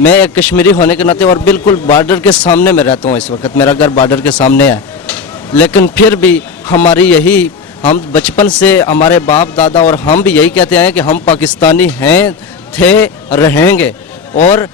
मैं एक कश्मीरी होने के नाते और बिल्कुल बॉर्डर के सामने में रहता हूँ इस वक्त, मेरा घर बॉर्डर के सामने है, लेकिन फिर भी हमारी यही, हम बचपन से हमारे बाप दादा और हम भी यही कहते हैं कि हम पाकिस्तानी हैं, थे, रहेंगे, और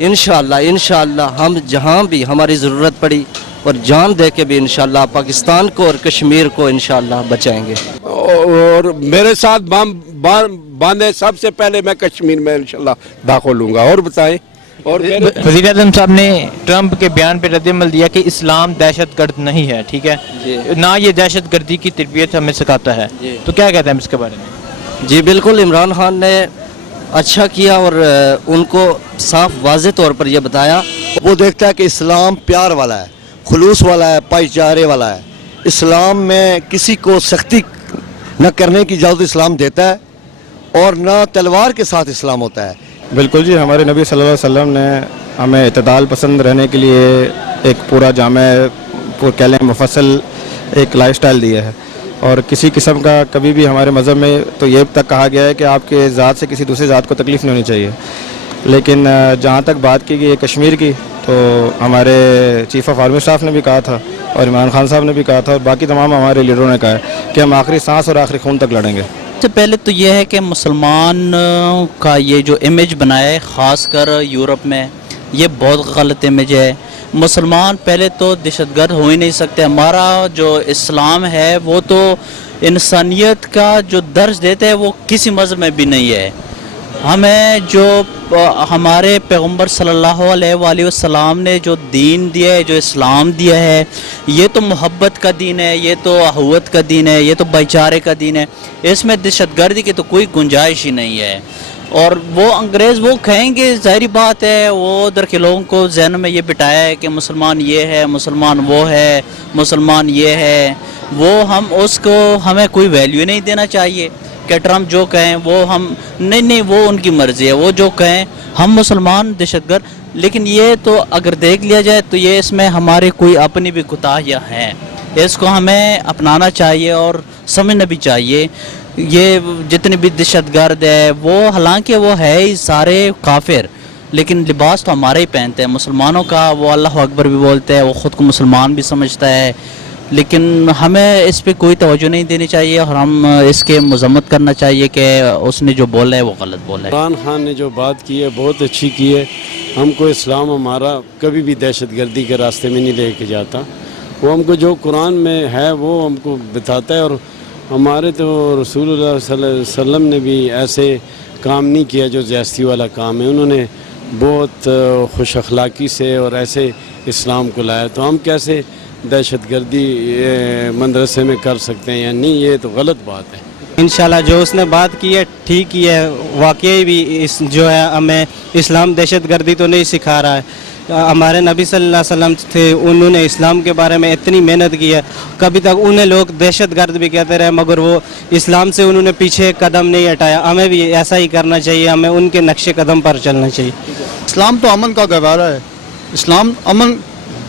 इंशाअल्लाह हम जहाँ भी हमारी ज़रूरत पड़ी और जान दे के भी इंशाअल्लाह पाकिस्तान को और कश्मीर को इंशाअल्लाह बचाएंगे। और मेरे साथ बांधे सबसे पहले मैं कश्मीर में इंशाअल्लाह दाखिल लूँगा। और बताएं। और वज़ीर आज़म साहब ने ट्रंप के बयान पे रद्द-ए-अमल दिया कि इस्लाम दहशतगर्द नहीं है, ठीक है, ना ये दहशतगर्दी की तरबियत हमें सिखाता है, तो क्या कहते हैं इसके बारे में? जी बिल्कुल, इमरान खान ने अच्छा किया और उनको साफ वाज़े तौर पर यह बताया। वो देखता है कि इस्लाम प्यार वाला है, खुलूस वाला है, भाईचारे वाला है। इस्लाम में किसी को सख्ती न करने की इजाज़त इस्लाम देता है और न तलवार के साथ इस्लाम होता है। बिल्कुल जी, हमारे नबी सल्लल्लाहु अलैहि वसल्लम ने हमें इत्तेदाल पसंद रहने के लिए एक पूरा जामे कह लें मुफस्सल एक लाइफस्टाइल दिया है, और किसी किस्म का कभी भी हमारे मज़हब में तो ये तक कहा गया है कि आपके ज़ात से किसी दूसरे ज़ात को तकलीफ़ नहीं होनी चाहिए। लेकिन जहाँ तक बात की गई है कश्मीर की, तो हमारे चीफ़ ऑफ आर्मी स्टाफ ने भी कहा था और इमरान खान साहब ने भी कहा था और बाकी तमाम हमारे लीडरों ने कहा है कि हम आखिरी सांस और आखिरी खून तक लड़ेंगे। सबसे पहले तो ये है कि मुसलमान का ये जो इमेज बनाया है ख़ासकर यूरोप में, ये बहुत गलत इमेज है। मुसलमान पहले तो दहशतगर्द हो ही नहीं सकते। हमारा जो इस्लाम है वो तो इंसानियत का जो दर्ज देता है वो किसी मज़हब में भी नहीं है। हमें जो हमारे पैगम्बर सल्लल्लाहु अलैहि वसल्लम ने जो दीन दिया है, जो इस्लाम दिया है, ये तो मोहब्बत का दीन है, ये तो अहुवत का दीन है, ये तो भाईचारे का दीन है। इसमें दहशतगर्दी की तो कोई गुंजाइश ही नहीं है। और वो अंग्रेज़ वो कहेंगे, ज़ाहिरी बात है, वो उधर के लोगों को जहन में ये बिठाया है कि मुसलमान ये है, मुसलमान वो है, मुसलमान ये है, वो हम उसको हमें कोई वैल्यू नहीं देना चाहिए कि ट्रम्प जो कहें वो हम नहीं, वो उनकी मर्ज़ी है, वो जो कहें हम मुसलमान दहशतगर्द। लेकिन ये तो अगर देख लिया जाए तो ये इसमें हमारे कोई अपनी भी कोताहियाँ हैं, इसको हमें अपनाना चाहिए और समझना भी चाहिए। ये जितने भी दहशतगर्द है वो हालांकि वो है ही सारे काफिर, लेकिन लिबास तो हमारे ही पहनते हैं मुसलमानों का। वो अल्लाह अकबर भी बोलते हैं, वो ख़ुद को मुसलमान भी समझता है, लेकिन हमें इस पे कोई तवज्जो नहीं देनी चाहिए और हम इसके मजम्मत करना चाहिए कि उसने जो बोला है वो गलत बोला है। इमरान खान ने जो बात की है बहुत अच्छी की है। हमको इस्लाम हमारा कभी भी दहशतगर्दी के रास्ते में नहीं लेके जाता। वो हमको जो कुरान में है वो हमको बताता है, और हमारे तो रसूलुल्लाह सल्लल्लाहु अलैहि वसल्लम ने भी ऐसे काम नहीं किया जो ज़्यादती वाला काम है। उन्होंने बहुत खुश अखलाक़ी से और ऐसे इस्लाम को लाया, तो हम कैसे दहशतगर्दी मदरसे में कर सकते हैं या नहीं, ये तो गलत बात है। इंशाल्लाह जो उसने बात की है ठीक ही है। वाकई भी इस जो है हमें इस्लाम दहशतगर्दी तो नहीं सिखा रहा है। हमारे नबी सल्लल्लाहु अलैहि वसल्लम थे, उन्होंने इस्लाम के बारे में इतनी मेहनत की है, कभी तक उन्हें लोग दहशतगर्द भी कहते रहे, मगर वो इस्लाम से उन्होंने पीछे कदम नहीं हटाया। हमें भी ऐसा ही करना चाहिए, हमें उनके नक्शे कदम पर चलना चाहिए। इस्लाम तो अमन का गवारा है। इस्लाम अमन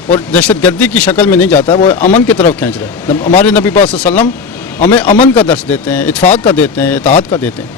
और दहशतगर्दी की शक्ल में नहीं जाता, वो अमन की तरफ खींच रहा है। हमारे नबी पाक सल्लल्लाहु अलैहि वसल्लम हमें अमन का दर्स देते हैं, इत्फाक का देते हैं, इत्तेहाद का देते हैं।